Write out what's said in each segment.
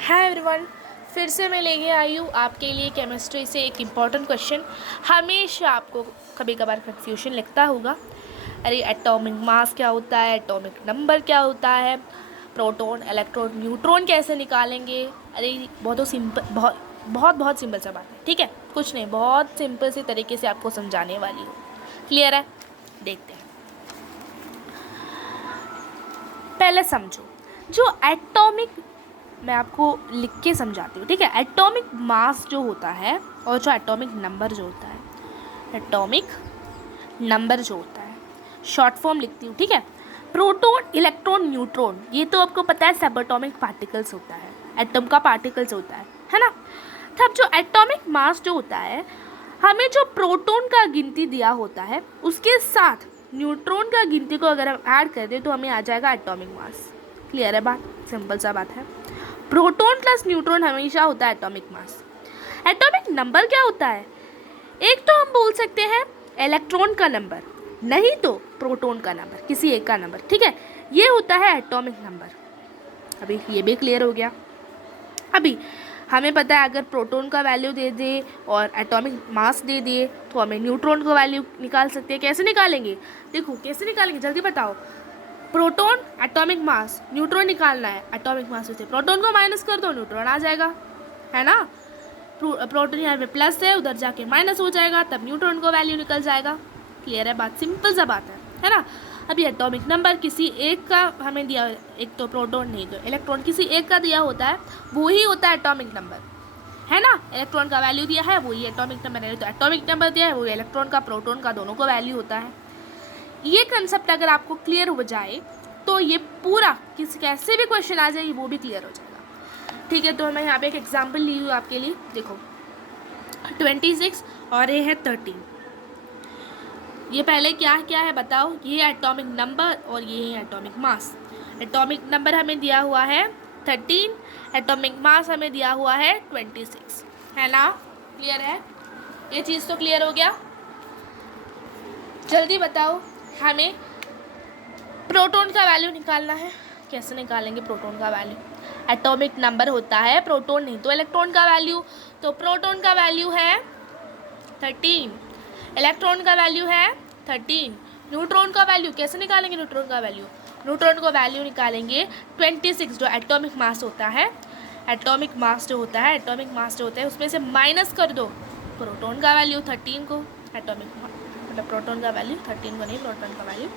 Hi everyone, फिर से मैं लेके आई हूँ आपके लिए केमिस्ट्री से एक इम्पॉर्टेंट क्वेश्चन। हमेशा आपको कभी कभार कन्फ्यूजन लगता होगा, अरे एटॉमिक मास क्या होता है, एटॉमिक नंबर क्या होता है, प्रोटॉन इलेक्ट्रॉन न्यूट्रॉन कैसे निकालेंगे। अरे बहुत सिंपल, बहुत सिंपल सा बात है, ठीक है। कुछ नहीं, बहुत सिंपल सी तरीके से आपको समझाने वाली हूँ। क्लियर है? देखते हैं। पहले समझो, जो एटॉमिक, मैं आपको लिख के समझाती हूँ, ठीक है। एटॉमिक मास जो होता है और जो एटॉमिक नंबर जो होता है, एटॉमिक नंबर जो होता है, शॉर्ट फॉर्म लिखती हूँ, ठीक है। प्रोटॉन इलेक्ट्रॉन न्यूट्रॉन, ये तो आपको पता है सब एटॉमिक पार्टिकल्स होता है, एटम का पार्टिकल्स होता है ना। तब जो एटॉमिक मास जो होता है, हमें जो प्रोटॉन का गिनती दिया होता है उसके साथ न्यूट्रॉन का गिनती को अगर हम ऐड कर दें तो हमें आ जाएगा एटॉमिक मास। क्लियर है बात? सिंपल सा बात है। प्रोटॉन प्लस न्यूट्रॉन हमेशा होता है एटॉमिक मास। एटॉमिक नंबर क्या होता है? एक तो हम बोल सकते हैं इलेक्ट्रॉन का नंबर, नहीं तो प्रोटॉन का नंबर, किसी एक का नंबर, ठीक है। ये होता है एटॉमिक नंबर। अभी ये भी क्लियर हो गया। अभी हमें पता है अगर प्रोटॉन का वैल्यू दे दे और एटॉमिक मास दे दिए तो हमें न्यूट्रॉन का वैल्यू निकाल सकते हैं। कैसे निकालेंगे? देखो कैसे निकालेंगे, जल्दी बताओ। प्रोटॉन एटॉमिक मास, न्यूट्रॉन निकालना है। एटॉमिक मास से प्रोटॉन को माइनस कर दो, न्यूट्रॉन आ जाएगा, है ना। प्रोटॉन यहाँ पे प्लस है, उधर जाके माइनस हो जाएगा, तब न्यूट्रॉन को वैल्यू निकल जाएगा। क्लियर है बात? सिंपल सा बात है ना। अभी एटॉमिक नंबर किसी एक का हमें दिया, एक तो प्रोटॉन नहीं तो इलेक्ट्रॉन, किसी एक का दिया होता है, वो ही होता है एटॉमिक नंबर, है ना। इलेक्ट्रॉन का वैल्यू दिया है, वही एटॉमिक नंबर है। तो एटॉमिक नंबर दिया है, वही इलेक्ट्रॉन का प्रोटॉन का दोनों का वैल्यू होता है। ये कंसेप्ट अगर आपको क्लियर हो जाए तो ये पूरा कैसे भी क्वेश्चन आ जाए वो भी क्लियर हो जाएगा, ठीक है। तो मैं यहाँ पे एक एग्जांपल ली हूँ आपके लिए। देखो 26 और ये है 13। ये पहले क्या क्या है बताओ? ये एटॉमिक नंबर और ये है एटॉमिक मास। एटॉमिक नंबर हमें दिया हुआ है 13, एटॉमिक मास हमें दिया हुआ है 26, है ना। क्लियर है? ये चीज़ तो क्लियर हो गया। जल्दी बताओ, हमें प्रोटॉन का वैल्यू निकालना है। कैसे निकालेंगे प्रोटॉन का वैल्यू? एटॉमिक नंबर होता है प्रोटॉन नहीं तो इलेक्ट्रॉन का वैल्यू। तो प्रोटॉन का वैल्यू है 13, इलेक्ट्रॉन का वैल्यू है 13, न्यूट्रॉन का वैल्यू कैसे निकालेंगे? न्यूट्रॉन का वैल्यू, न्यूट्रॉन का वैल्यू निकालेंगे 26, जो एटॉमिक मास होता है। एटॉमिक मास जो होता है, एटॉमिक मास जो होता है उसमें से माइनस कर दो प्रोटॉन का वैल्यू 13 को। एटॉमिक मतलब प्रोटॉन का वैल्यू 13 को नहीं, प्रोटॉन का वैल्यू।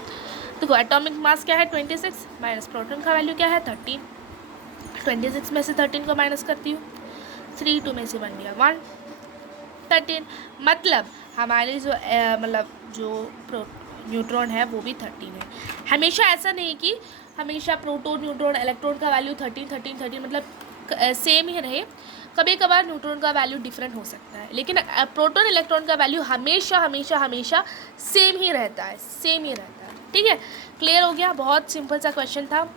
देखो एटॉमिक मास क्या है 26 माइनस प्रोटॉन का वैल्यू क्या है 13। 26 में से 13 को माइनस करती हूँ, 3 2 में से 1 गया 1, 13। मतलब हमारे जो मतलब जो न्यूट्रॉन है वो भी 13 है। हमेशा ऐसा नहीं कि हमेशा प्रोटॉन न्यूट्रॉन इलेक्ट्रॉन का वैल्यू 13 13 13 मतलब सेम ही रहे। कभी कभार न्यूट्रॉन का वैल्यू डिफरेंट हो सकता है, लेकिन प्रोटॉन इलेक्ट्रॉन का वैल्यू हमेशा हमेशा हमेशा सेम ही रहता है, सेम ही रहता है, ठीक है। क्लियर हो गया? बहुत सिंपल सा क्वेश्चन था।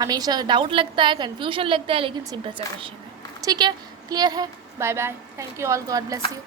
हमेशा डाउट लगता है, कन्फ्यूजन लगता है, लेकिन सिंपल सा क्वेश्चन है, ठीक है। क्लियर है? Bye bye, thank you all, God bless you.